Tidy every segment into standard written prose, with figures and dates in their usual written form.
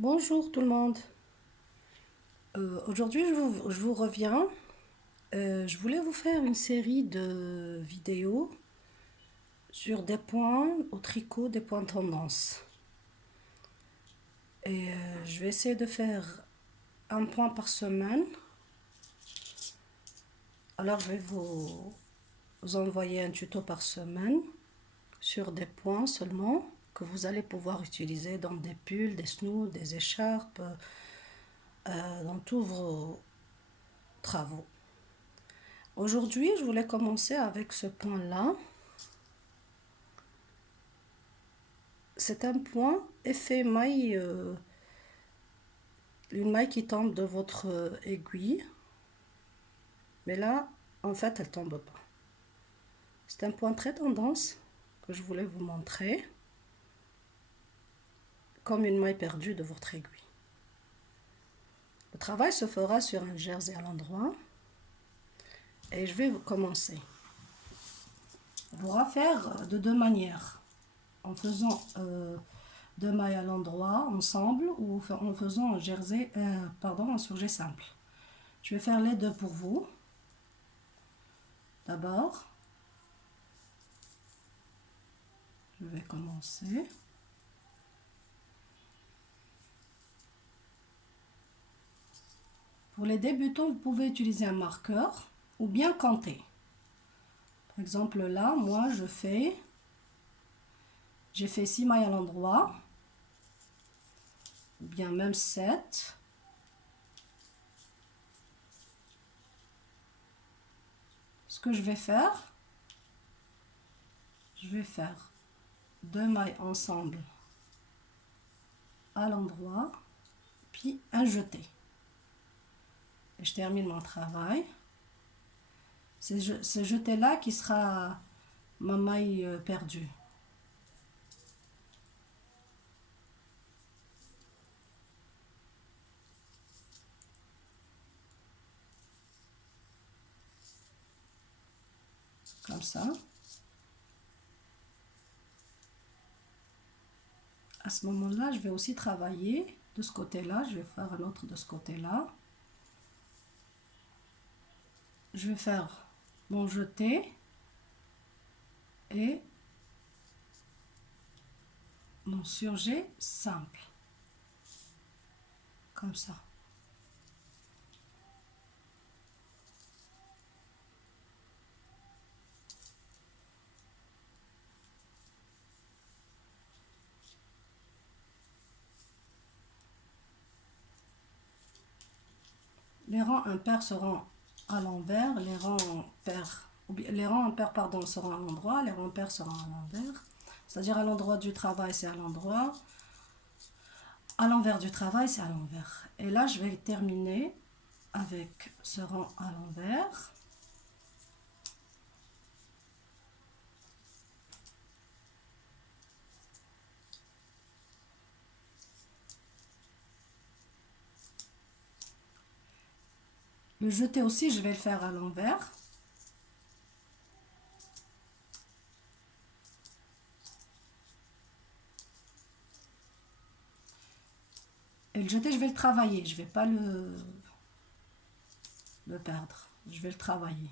Bonjour tout le monde. Aujourd'hui, je vous reviens. Je voulais vous faire une série de vidéos sur des points au tricot, des points tendance. Je vais essayer de faire un point par semaine. Alors, je vais vous envoyer un tuto par semaine sur des points seulement que vous allez pouvoir utiliser dans des pulls, des snoods, des écharpes, dans tous vos travaux. Aujourd'hui, je voulais commencer avec ce point-là. C'est un point effet maille, une maille qui tombe de votre aiguille. Mais là, en fait, elle tombe pas. C'est un point très tendance que je voulais vous montrer. Comme une maille perdue de votre aiguille. Le travail se fera sur un jersey à l'endroit. Et je vais commencer. On pourra faire de deux manières. En faisant deux mailles à l'endroit ensemble ou en faisant un jersey, un surjet simple. Je vais faire les deux pour vous. D'abord, je vais commencer. Pour les débutants, vous pouvez utiliser un marqueur ou bien compter. Par exemple, là, moi, j'ai fait 6 mailles à l'endroit, ou bien même 7. Ce que je vais faire deux mailles ensemble à l'endroit, puis un jeté. Et je termine mon travail. C'est ce jeté-là qui sera ma maille perdue. Comme ça. À ce moment-là, je vais aussi travailler de ce côté-là. Je vais faire un autre de ce côté-là. Je vais faire mon jeté et mon surjet simple. Comme ça. Les rangs impairs seront à l'envers, les rangs impairs seront à l'endroit, les rangs pairs seront à l'envers. C'est-à-dire à l'endroit du travail, c'est à l'endroit. À l'envers du travail, c'est à l'envers. Et là, je vais terminer avec ce rang à l'envers. Le jeté aussi, je vais le faire à l'envers. Et le jeté, je vais le travailler. Je ne vais pas le perdre. Je vais le travailler.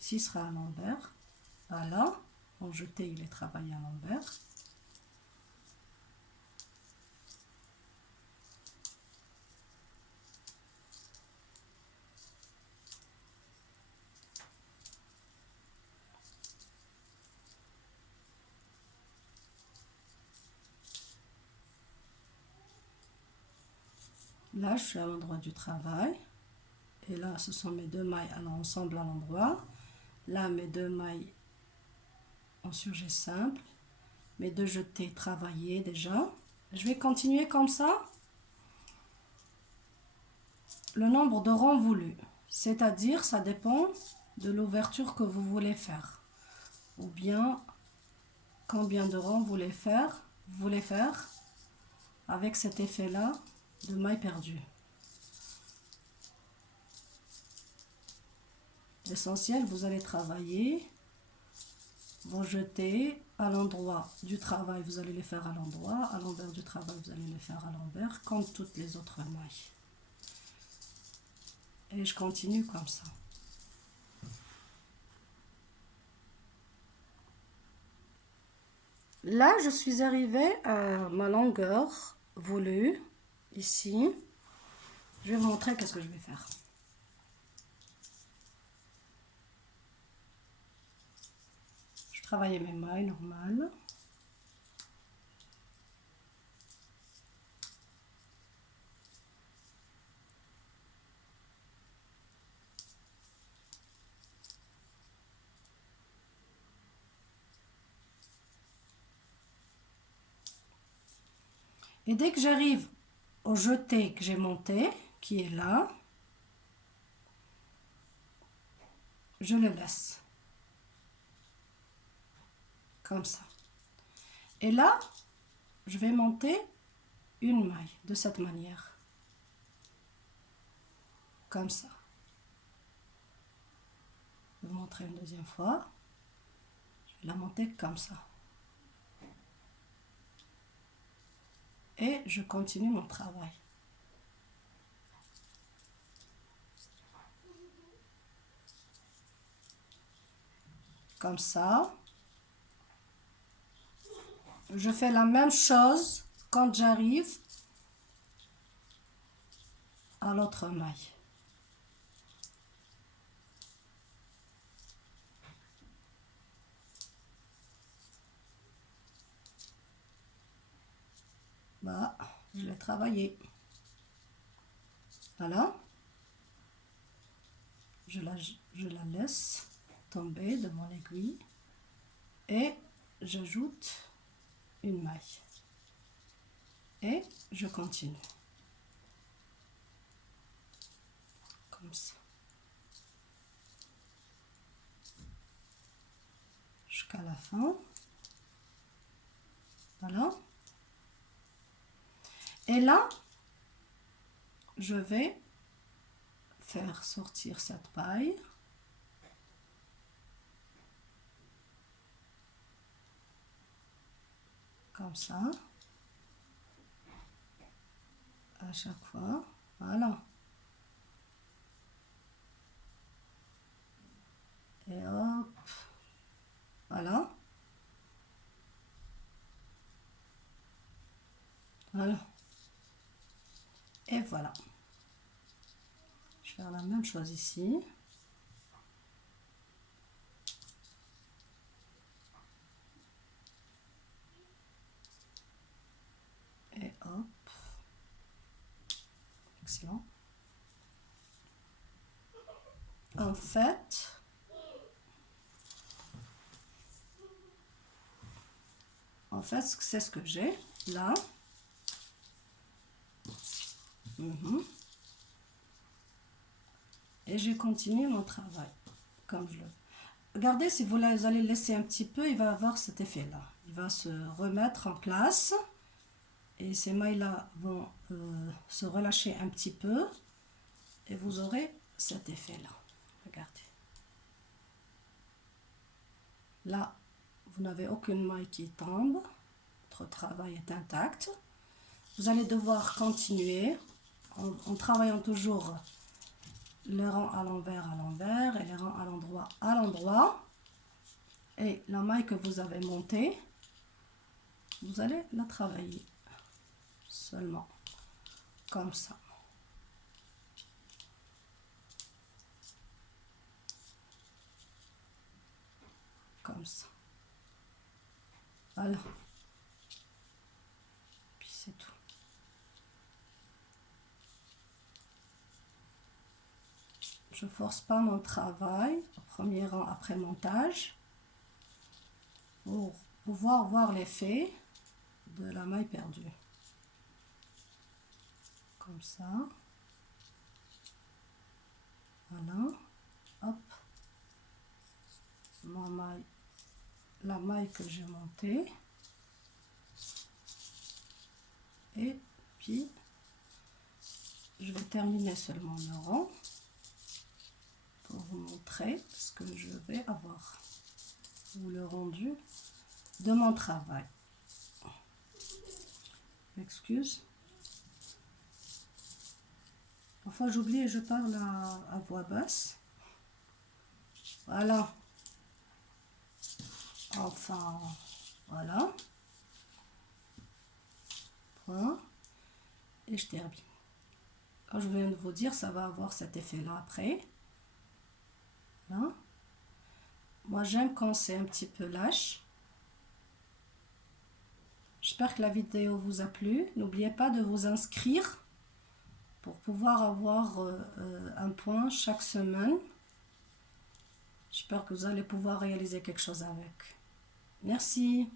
Ici, il sera à l'envers. Voilà. Mon jeté, il est travaillé à l'envers. Là, je suis à l'endroit du travail. Et là, ce sont mes deux mailles ensemble à l'endroit. Là, mes deux mailles en surjet simple. Mes deux jetés travaillés déjà. Je vais continuer comme ça. Le nombre de rangs voulus. C'est-à-dire, ça dépend de l'ouverture que vous voulez faire. Ou bien, combien de rangs vous voulez faire avec cet effet-là de maille perdue. L'essentiel, vous allez travailler vos jetés à l'endroit du travail, vous allez les faire à l'endroit. À l'envers du travail, vous allez les faire à l'envers, comme toutes les autres mailles. Et je continue comme ça. Là, je suis arrivée à ma longueur voulue, ici. Je vais vous montrer qu'est-ce que je vais faire. Je travaille mes mailles normales. Et dès que j'arrive au jeté que j'ai monté, qui est là, je le laisse. Comme ça. Et là, je vais monter une maille de cette manière. Comme ça. Je vais vous montrer une deuxième fois. Je vais la monter comme ça. Et je continue mon travail. Comme ça. Je fais la même chose quand j'arrive à l'autre maille. Bah, je l'ai travaillé. Voilà. Je la laisse tomber de mon aiguille et j'ajoute une maille. Et je continue. Comme ça. Jusqu'à la fin. Voilà. Et là, je vais faire sortir cette paille. Comme ça. À chaque fois. Voilà. Et hop. Voilà. Voilà. Et voilà. Je vais faire la même chose ici. Et hop. Excellent. En fait, c'est ce que j'ai là. Et je continue mon travail comme je le. Regardez, si vous allez laisser un petit peu, il va avoir cet effet là. Il va se remettre en place et ces mailles là vont se relâcher un petit peu et vous aurez cet effet là. Regardez. Là, vous n'avez aucune maille qui tombe. Votre travail est intact. Vous allez devoir continuer en travaillant toujours les rangs à l'envers et les rangs à l'endroit. Et la maille que vous avez montée, vous allez la travailler seulement comme ça. Comme ça. Voilà. Puis c'est tout. Je force pas mon travail au premier rang après montage pour pouvoir voir l'effet de la maille perdue. Comme ça. Voilà. Hop. La maille que j'ai montée. Et puis, je vais terminer seulement le rang pour vous montrer ce que je vais avoir, ou le rendu de mon travail. Excuse. Parfois j'oublie et je parle à voix basse. Voilà. Enfin, voilà. Point. Et je termine. Comme je viens de vous dire, ça va avoir cet effet-là après. Voilà. Moi, j'aime quand c'est un petit peu lâche. J'espère que la vidéo vous a plu. N'oubliez pas de vous inscrire pour pouvoir avoir un point chaque semaine. J'espère que vous allez pouvoir réaliser quelque chose avec. Merci.